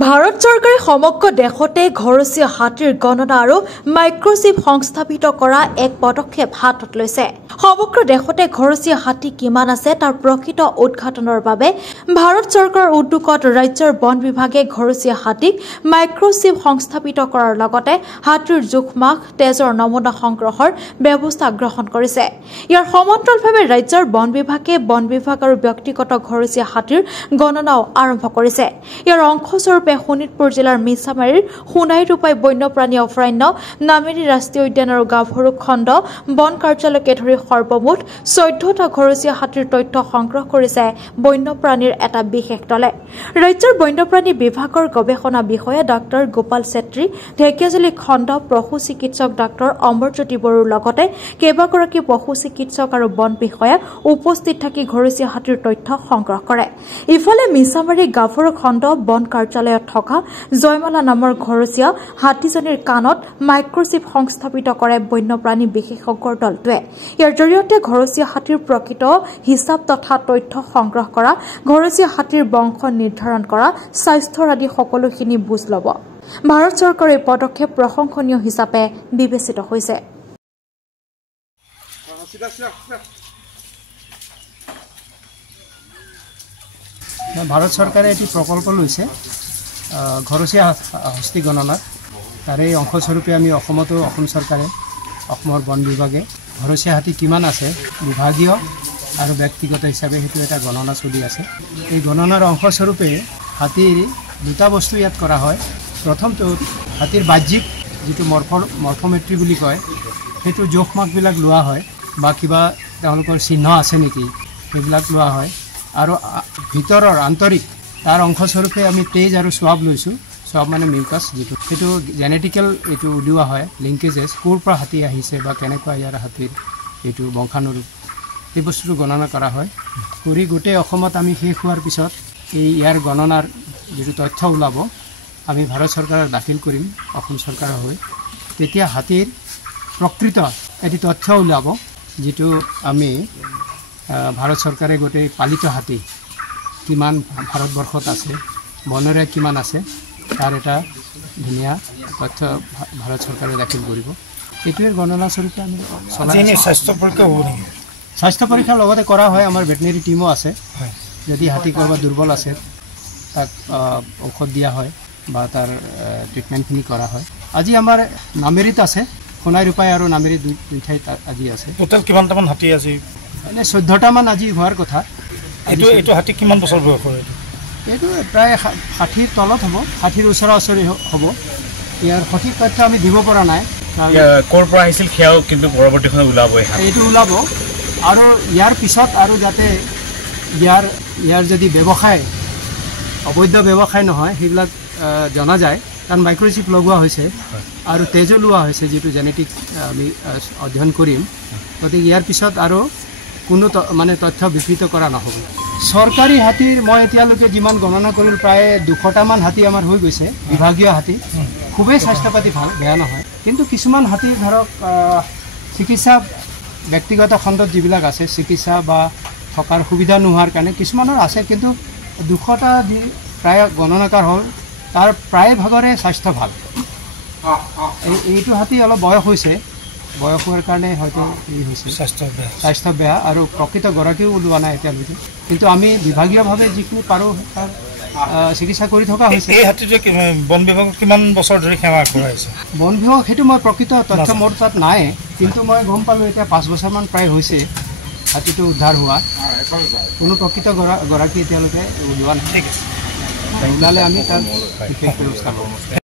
ভাৰত চৰকাৰে সমগ্ৰ দেশতে ঘৰচীয়া হাতীৰ গণনা আৰু মাইক্ৰচিপ সংস্থাপিত কৰা এক পদক্ষেপ হাতত লৈছে। সমগ্ৰ দেশতে ঘৰচীয়া হাতী কিমান আছে তাৰ প্ৰকৃত উদ্ঘাটনৰ বাবে ভাৰত চৰকাৰৰ উদ্যোগত ৰাজ্যৰ বন বিভাগে ঘৰচীয়া হাতীক মাইক্ৰচিপ সংস্থাপিত কৰাৰ লগতে হাতীৰ জোখ-মাখ তেজৰ নমুনা সংগ্ৰহৰ ব্যৱস্থা গ্ৰহণ কৰিছে। ইয়াৰ সমান্তৰালভাৱে ৰাজ্যৰ বন বিভাগে বন বিভাগ আৰু ব্যক্তিগত ঘৰচীয়া হাতীৰ গণনাও আৰম্ভ কৰিছে। ইয়াৰ অংশস্বৰূপে শোণিতপুৰ জিলাৰ মিছামাৰীৰ সোণাই ৰূপাই বন্যপ্ৰাণী অভয়াৰণ্য, নামেৰী ৰাষ্ট্ৰীয় উদ্যান আৰু গাভৰু খণ্ড বন কাৰ্যালয়কে ধৰি সৰ্বমুঠ 14টা ঘৰচীয়া হাতীৰ তথ্য সংগ্ৰহ কৰিছে বন্যপ্ৰাণীৰ এটা বিশেষ দলে। ৰাজ্যৰ বন্যপ্ৰাণী বিভাগৰ গৱেষণা বিষয়া ডাঃ গোপাল চেত্ৰী, ঢেকিয়াজুলি খণ্ড পশু চিকিৎসক ডাঃ অমৰজ্যোতি বড়োৰ লগতে কেইবাগৰাকী পশু চিকিৎসক আৰু বন বিষয়া উপস্থিত থাকি ঘৰচীয়া হাতীৰ তথ্য সংগ্ৰহ কৰে। ইফালে মিছামাৰী গাভৰু খণ্ড বন কাৰ্যালয়ত থকা জয়মালা নামৰ ঘৰচীয়া হাতীজনীৰ কাণত মাইক্ৰচিপ সংস্থাপিত কৰে বন্যপ্ৰাণী বিশেষজ্ঞৰ দলটোৱে। ইয়াৰ জৰিয়তে ঘৰচীয়া হাতীৰ প্ৰকৃত হিচাপ তথা তথ্য সংগ্ৰহ কৰা, ঘৰচীয়া হাতীৰ বংশ নিৰ্ধাৰণ কৰা, স্বাস্থ্যৰ আদি সকলোখিনি বুজ ল'ব। ভাৰত চৰকাৰৰ এই পদক্ষেপ প্ৰশংসনীয় হিচাপে বিবেচিত হৈছে। ভাৰত চৰকাৰে এটি প্ৰকল্প লৈছে ঘৰচীয়া হস্তি গণনাৰ। তাৰে অংশস্বৰূপে আমি অসমতো অসম চৰকাৰে, অসমৰ বন বিভাগে ঘৰচীয়া হাতী কিমান আছে বিভাগীয় আৰু ব্যক্তিগত হিচাপে সেইটো এটা গণনা চলি আছে। এই গণনাৰ অংশস্বৰূপে হাতীৰ দুটা বস্তু ইয়াত কৰা হয়। প্ৰথমটো হাতীৰ বাহ্যিক যিটো মৰ্ফমেট্ৰি বুলি কয়, সেইটো জোখ-মাখবিলাক লোৱা হয় বা কিবা তেওঁলোকৰ চিহ্ন আছে নেকি সেইবিলাক লোৱা হয়। আৰু ভিতৰৰ আন্তৰিক তাৰ অংশস্বৰূপে আমি তেজ আৰু সোৱাব লৈছোঁ। সোৱাব মানে মিউকাছ, যিটো সেইটো জেনেটিকেল এইটো উলিওৱা হয়, লিংকেজেছ ক'ৰ পৰা হাতী আহিছে বা কেনেকুৱা ইয়াৰ হাতীৰ এইটো বংশানুৰূপ, সেই বস্তুটো গণনা কৰা হয়। কৰি গোটেই অসমত আমি শেষ হোৱাৰ পিছত এই ইয়াৰ গণনাৰ যিটো তথ্য ওলাব আমি ভাৰত চৰকাৰক দাখিল কৰিম অসম চৰকাৰৰ হৈ। তেতিয়া হাতীৰ প্ৰকৃত এটি তথ্য ওলাব, যিটো আমি ভাৰত চৰকাৰে গোটেই পালিত হাতী কিমান ভাৰতবৰ্ষত আছে, বনৰীয়া কিমান আছে, তাৰ এটা ধুনীয়া তথ্য ভাৰত চৰকাৰে দাখিল কৰিব। এইটোৱে গণনা স্বৰূপে আমি স্বাস্থ্য পৰীক্ষা হ'ব নেকি? স্বাস্থ্য পৰীক্ষাৰ লগতে কৰা হয়। আমাৰ ভেটেনেৰী টীমো আছে। যদি হাতী ক'ৰবাত দুৰ্বল আছে তাক ঔষধ দিয়া হয় বা তাৰ ট্ৰিটমেণ্টখিনি কৰা হয়। আজি আমাৰ নামেৰীত আছে, সোণাই ৰূপাই আৰু নামেৰী দুই ঠাইত আজি আছে। টোটেল কিমানটামান হাতী আছে? এনে 14টামান আজি হোৱাৰ কথা। এইটো হাতী কিমান বছৰ বয়সৰ? এইটো প্ৰায় 60ৰ তলত হ'ব, 60ৰ ওচৰা ওচৰি হ'ব। ইয়াৰ সঠিক তথ্য আমি দিব পৰা নাই। ক'ৰ পৰা আহিছিল সেয়াও কিন্তু পৰৱৰ্তী সময়ত ওলাব, এইটো ওলাব। আৰু ইয়াৰ পিছত আৰু যাতে ইয়াৰ যদি ব্যৱসায় অবৈধ ব্যৱসায় নহয় সেইবিলাক জনা যায়, কাৰণ মাইক্ৰচিপ লগোৱা হৈছে আৰু তেজো লোৱা হৈছে, যিটো জেনেটিক আমি অধ্যয়ন কৰিম। গতিকে ইয়াৰ পিছত আৰু কোনো মানে তথ্য বিকৃত কৰা নহ'ব। চৰকাৰী হাতীৰ মই এতিয়ালৈকে যিমান গণনা কৰিলোঁ প্ৰায় 200টামান হাতী আমাৰ হৈ গৈছে, বিভাগীয় হাতী। খুবেই স্বাস্থ্য পাতি ভাল, বেয়া নহয়। কিন্তু কিছুমান হাতী ধৰক চিকিৎসা ব্যক্তিগত খণ্ডত যিবিলাক আছে, চিকিৎসা বা থকাৰ সুবিধা নোহোৱাৰ কাৰণে কিছুমানৰ আছে, কিন্তু 200টা যি প্ৰায় গণনাকাৰ হ'ল তাৰ প্ৰায় ভাগৰে স্বাস্থ্য ভাল। এইটো হাতী অলপ বয়স হৈছে, বয়স হোৱাৰ কাৰণে হয়তো এই হৈছে, স্বাস্থ্য বেয়া আৰু প্ৰকৃত গৰাকীও ওলোৱা নাই এতিয়ালৈকে। কিন্তু আমি বিভাগীয়ভাৱে যিখিনি পাৰোঁ তাৰ চিকিৎসা কৰি থকা হৈছে। এই হাতীটোৱে বন বিভাগক কিমান বছৰ ধৰি সেৱা কৰাইছে? বন বিভাগ সেইটো মই প্ৰকৃত তথ্য মোৰ তাত নাই, কিন্তু মই গম পালোঁ এতিয়া 5 বছৰমান প্ৰায় হৈছে হাতীটো উদ্ধাৰ হোৱা। কোনো প্ৰকৃত গৰাকী এতিয়ালৈকে ওলোৱা নাই। ওলালে আমি তাৰ বিশেষ ব্যৱস্থা কৰোঁ।